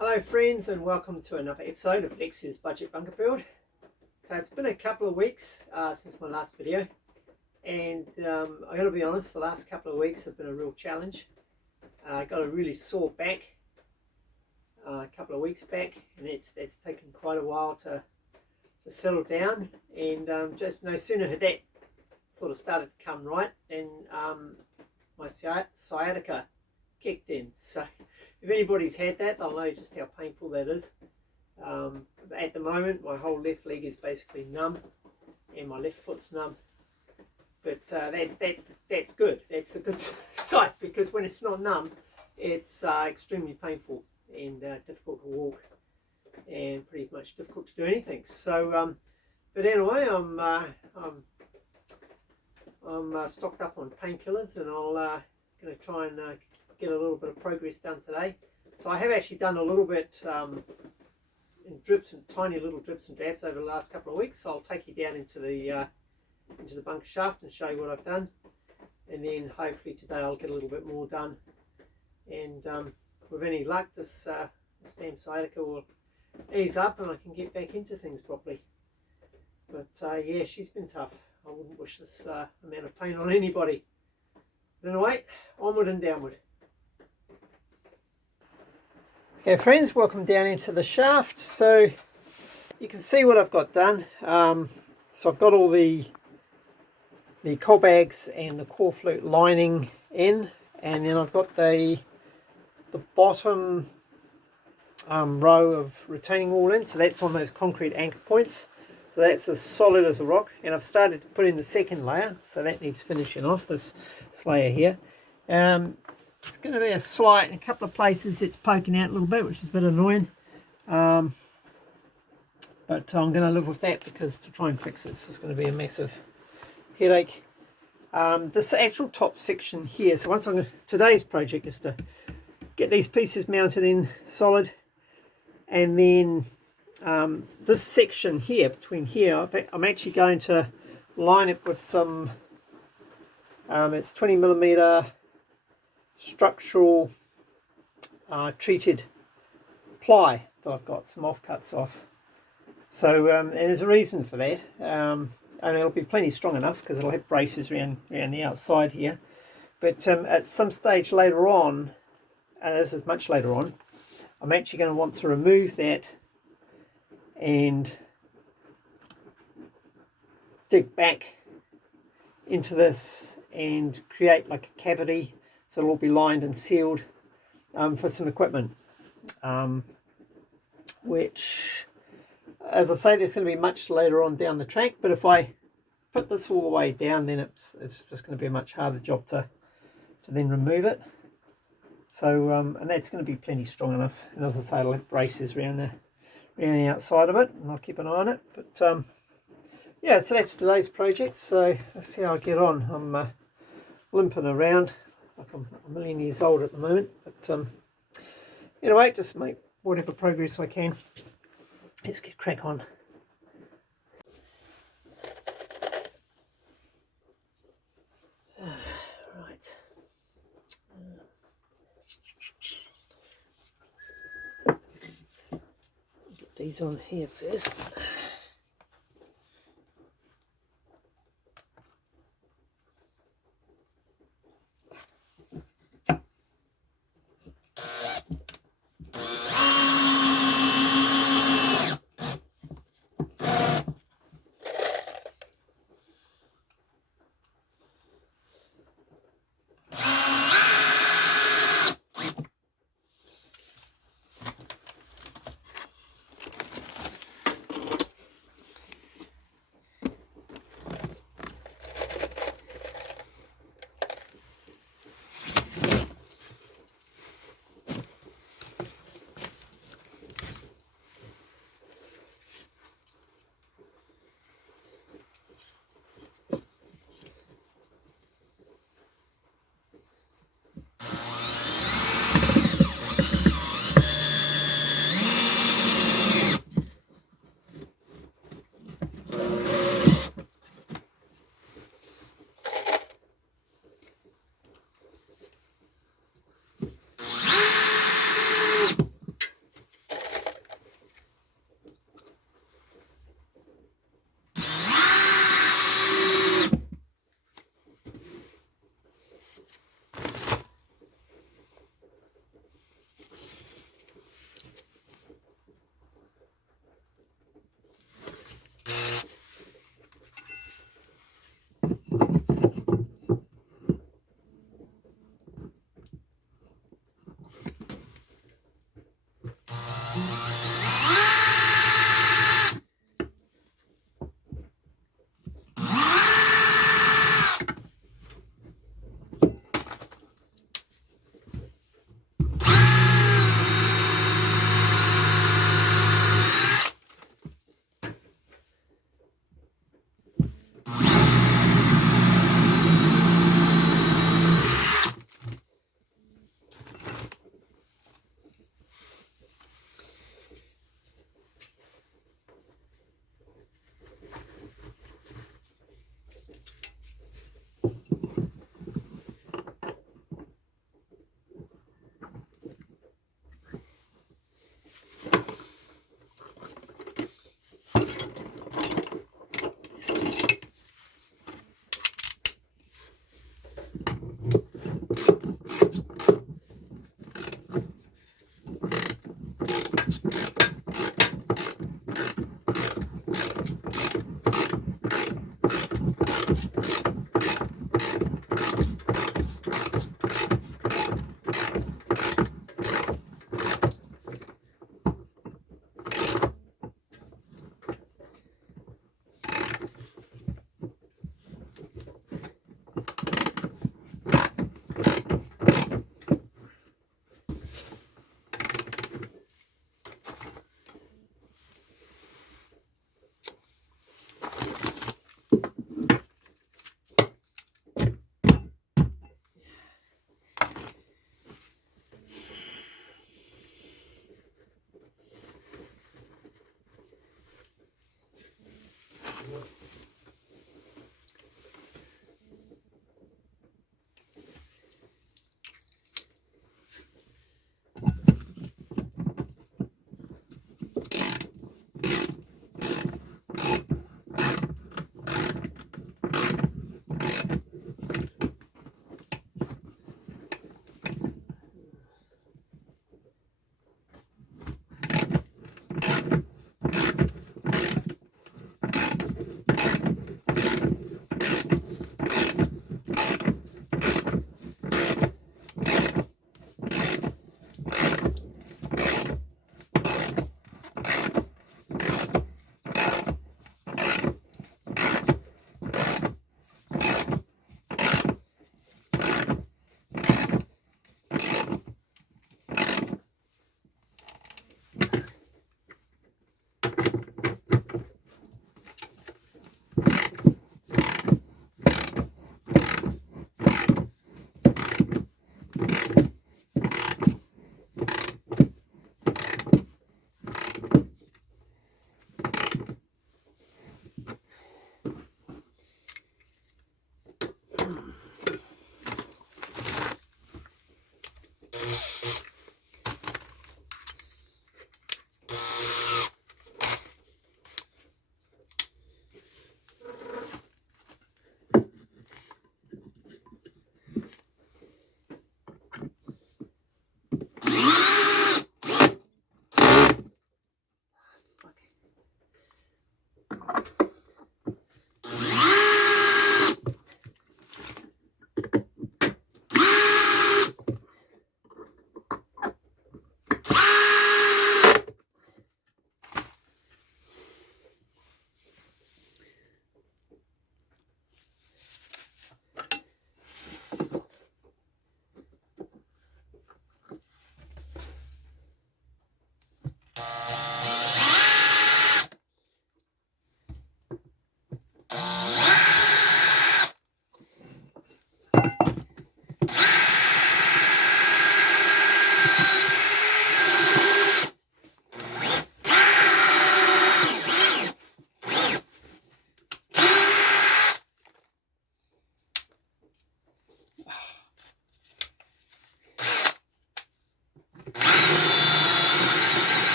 Hello friends, and welcome to another episode of Lex's Budget Bunker Build. So it's been a couple of weeks since my last video, and I gotta be honest, the last couple of weeks have been a real challenge. I got a really sore back a couple of weeks back, and that's taken quite a while to settle down, and just no sooner had that sort of started to come right than my sciatica kicked in. So if anybody's had that, they'll know just how painful that is. At the moment, my whole left leg is basically numb, and my left foot's numb. But that's good. That's the good side, because when it's not numb, it's extremely painful and difficult to walk, and pretty much difficult to do anything. So, but anyway, I'm stocked up on painkillers, and I'll going to try and get a little bit of progress done today. So I have actually done a little bit in drips and tiny little drips and drabs over the last couple of weeks. So I'll take you down into the bunker shaft and show you what I've done, and then hopefully today I'll get a little bit more done, and with any luck this damn sciatica will ease up and I can get back into things properly. But yeah, she's been tough. I wouldn't wish this amount of pain on anybody. But anyway, onward and downward. Okay friends, welcome down into the shaft. So you can see what I've got done. So I've got all the coal bags and the core flute lining in, and then I've got the bottom row of retaining wall in, so that's on those concrete anchor points. So that's as solid as a rock, and I've started to put in the second layer, so that needs finishing off, this layer here. It's going to be a slight, in a couple of places it's poking out a little bit, which is a bit annoying, but I'm going to live with that, because to try and fix it, it's just going to be a massive headache. This actual top section here, so today's project is to get these pieces mounted in solid, and then this section here, between here, I'm actually going to line it with some it's 20mm structural treated ply that I've got some offcuts off. So and there's a reason for that, and it'll be plenty strong enough because it'll have braces around the outside here. But at some stage later on, and this is much later on, I'm actually going to want to remove that and dig back into this and create like a cavity, so it'll all be lined and sealed for some equipment, which, as I say, there's going to be much later on down the track. But if I put this all the way down, then it's just going to be a much harder job to then remove it. So and that's going to be plenty strong enough, and as I say, I'll have braces around the outside of it, and I'll keep an eye on it. But yeah, so that's today's project. So let's see how I get on. I'm limping around like I'm a million years old at the moment, but anyway, just make whatever progress I can. Let's get crack on. Right. Get these on here first.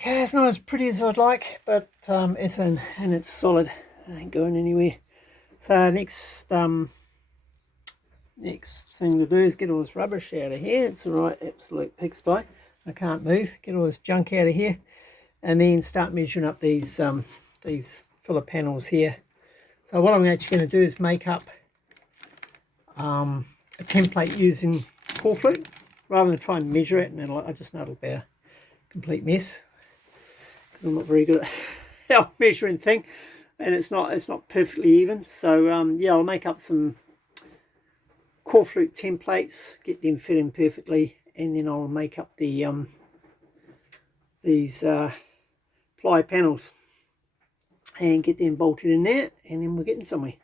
Okay, it's not as pretty as I'd like, but it's in and it's solid. It ain't going anywhere. So next thing to do is get all this rubbish out of here. It's a right absolute pigsty. I can't move. Get all this junk out of here, and then start measuring up these filler panels here. So what I'm actually going to do is make up a template using core flute rather than try and measure it, and I just know it'll be a complete mess. I'm not very good at our measuring thing, and it's not perfectly even. So yeah, I'll make up some core flute templates, get them fit in perfectly, and then I'll make up the these ply panels and get them bolted in there, and then we're getting somewhere.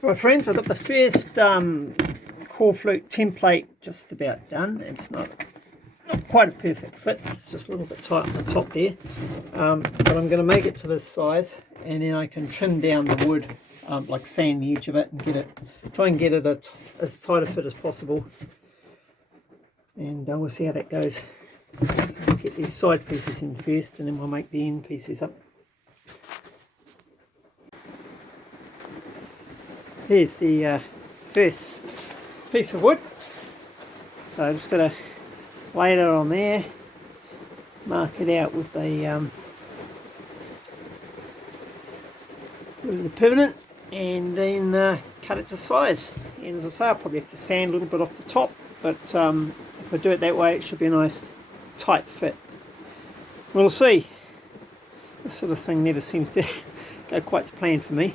Right friends, I've got the first core flute template just about done. It's not quite a perfect fit, it's just a little bit tight on the top there, but I'm going to make it to this size, and then I can trim down the wood, like sand the edge of it, and try and get it as tight a fit as possible, and we'll see how that goes. So we'll get these side pieces in first, and then we'll make the end pieces up. Here's the first piece of wood, so I'm just going to lay it on there, mark it out with the permanent, and then cut it to size. And as I say, I'll probably have to sand a little bit off the top, but if I do it that way, it should be a nice tight fit. We'll see. This sort of thing never seems to go quite to plan for me.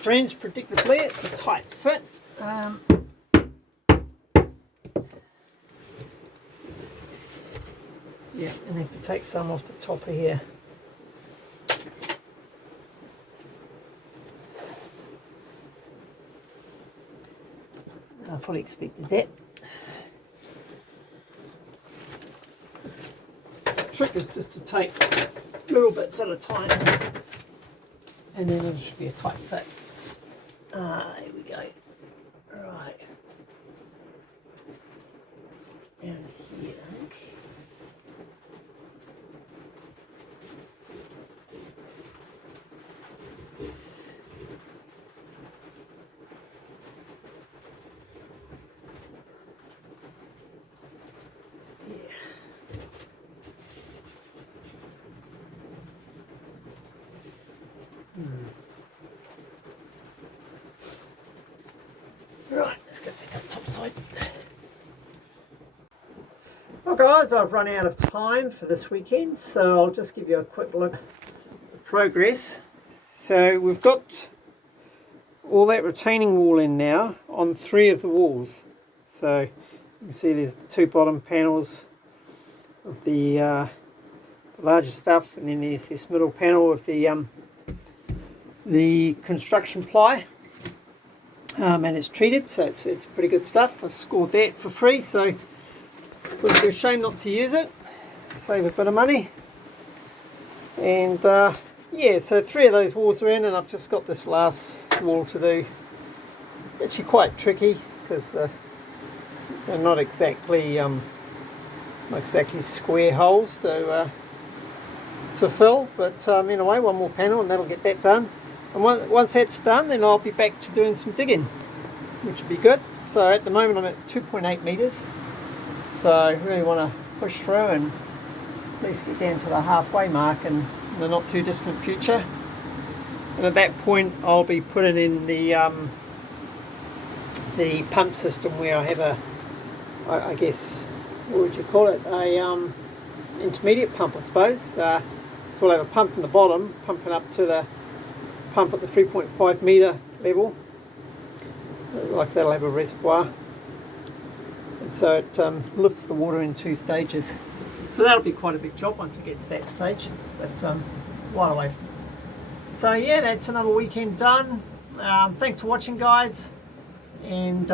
Friends, predictably it's a tight fit. Yeah, and I have to take some off the top of here. I fully expected that. The trick is just to take little bits at a time, and then it should be a tight fit. Here we go. Right. Just down here, I think. Right, let's get back up top side. Well guys, I've run out of time for this weekend, so I'll just give you a quick look at the progress. So we've got all that retaining wall in now on 3 of the walls. So you can see there's the 2 bottom panels of the larger stuff, and then there's this middle panel of the construction ply, and it's treated, so it's pretty good stuff. I scored that for free, so it would be a shame not to use it, save a bit of money. And yeah, so 3 of those walls are in, and I've just got this last wall to do. It's actually quite tricky because they're not exactly square holes to fill, but anyway, one more panel and that'll get that done. And once that's done, then I'll be back to doing some digging, which will be good. So at the moment I'm at 2.8 metres, so I really want to push through and at least get down to the halfway mark in the not too distant future. And at that point I'll be putting in the pump system, where I have I guess, what would you call it, a intermediate pump, I suppose. So we'll have a pump in the bottom, pumping up to the pump at the 3.5 metre level, like that'll have a reservoir, and so it lifts the water in 2 stages. So that'll be quite a big job once I get to that stage, but while away. So yeah, that's another weekend done. Thanks for watching, guys, and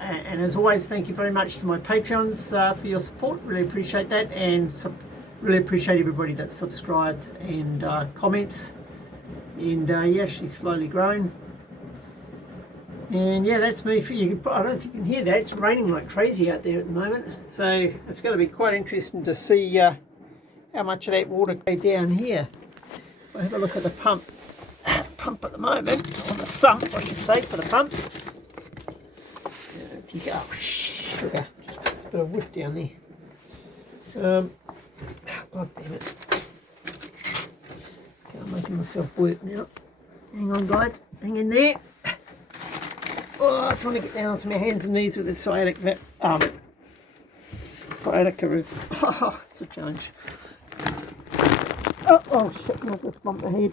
as always, thank you very much to my Patreons for your support. Really appreciate that, and really appreciate everybody that's subscribed and comments. And yeah, she's slowly growing. And yeah, that's me for you. I don't know if you can hear that. It's raining like crazy out there at the moment. So it's going to be quite interesting to see how much of that water goes down here. I'll have a look at the pump at the moment, or the sump, I should say, for the pump. If you go, oh, sugar, just a bit of wood down there. God damn it. Okay, I'm making myself work now. Hang on, guys, hang in there. Oh, I'm trying to get down onto my hands and knees with this sciatica. Sciatica is, oh, it's a challenge. Oh shit, I just bumped my head.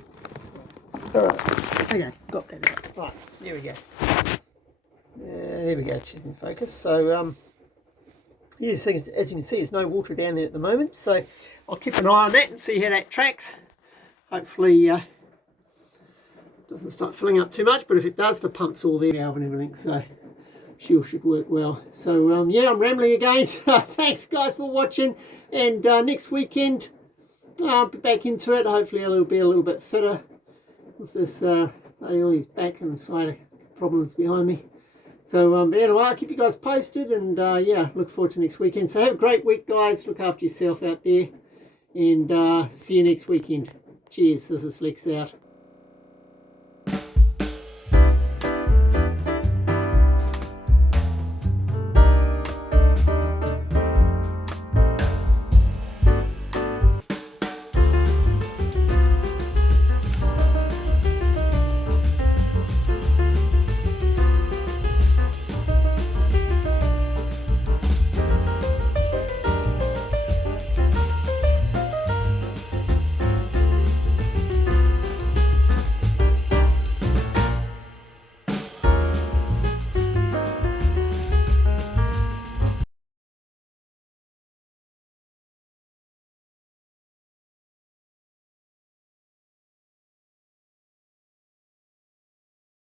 Alright, okay, got that out. Right, there we go. There we go, she's in focus. So, yes, as you can see, there's no water down there at the moment, so I'll keep an eye on that and see how that tracks. Hopefully, doesn't start filling up too much, but if it does, the pump's all there now and everything, so she should work well. So, yeah, I'm rambling again. Thanks, guys, for watching, and next weekend, I'll be back into it. Hopefully, I'll be a little bit fitter with this, all these back and side problems behind me. So, but anyway, I'll keep you guys posted, and yeah, look forward to next weekend. So have a great week, guys. Look after yourself out there, and see you next weekend. Cheers. This is Lex out.